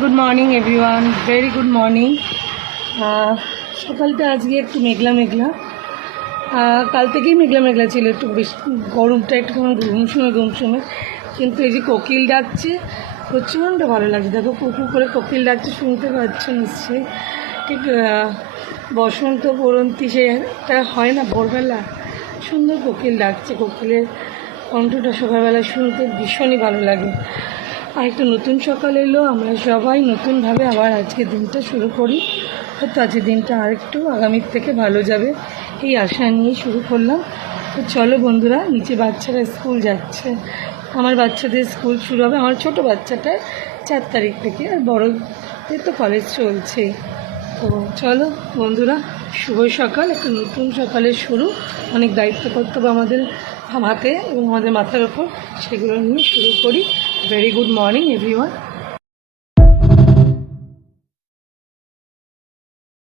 Good morning everyone, very good morning. সকালটা আজকে একটু মেঘলা মেঘলা, কাল থেকেই মেঘলা মেঘলা ছিল, একটু বেশি গরমটা একটু ঘুমসমে, কিন্তু এই যে কোকিল ডাকছে প্রচণ্ড ভালো লাগছে। দেখো কুকু করে কোকিল ডাকছে, শুনতে পাচ্ছ নিশ্চয়ই। ঠিক বসন্ত পরন্তি সেটা হয় না ভোরবেলা, সুন্দর কোকিল ডাকছে। কোকিলের কণ্ঠটা সকালবেলা শুনতে ভীষণই ভালো লাগে। আর একটা নতুন সকাল এলো, আমরা সবাই নতুনভাবে আবার আজকে দিনটা শুরু করি। হয়তো আজকের দিনটা আরেকটু আগামীর থেকে ভালো যাবে এই আশা নিয়ে শুরু করলাম। তো চলো বন্ধুরা, নিচে বাচ্চারা স্কুল যাচ্ছে। আমার বাচ্চাদের স্কুল শুরু হবে, আমার ছোটো বাচ্চাটার 4 তারিখ থেকে, আর বড়দের তো কলেজ চলছে। তো চলো বন্ধুরা, শুভ সকাল, একটা নতুন সকালের শুরু। অনেক দায়িত্ব কর্তব্য আমাদের হাতে এবং আমাদের মাথার ওপর, সেগুলো নিয়ে শুরু করি। Very good morning everyone.